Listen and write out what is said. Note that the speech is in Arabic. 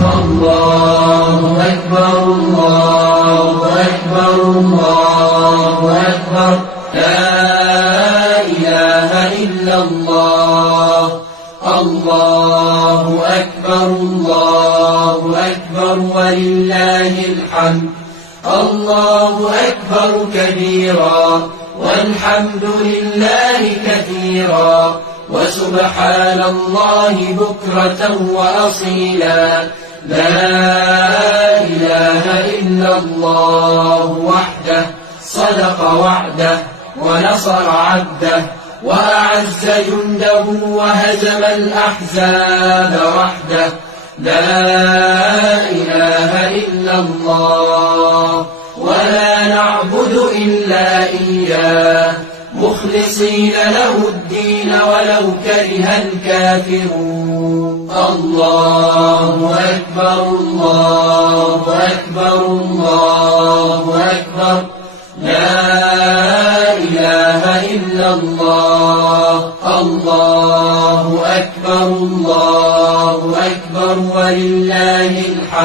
الله أكبر الله أكبر الله أكبر لا إله إلا الله الله أكبر الله أكبر ولله الحمد الله أكبر كبيرا والحمد لله كثيرا وسبحان الله بكرة وأصيلا لا إله إلا الله وحده صدق وعده ونصر عبده وأعز جنده وهزم الأحزاب وحده لا إله إلا الله ولا نعبد إلا إياه مخلصين له الدين ولو كره الكافرون الله أكبر الله أكبر الله أكبر لا إله إلا الله الله أكبر الله أكبر ولله الحمد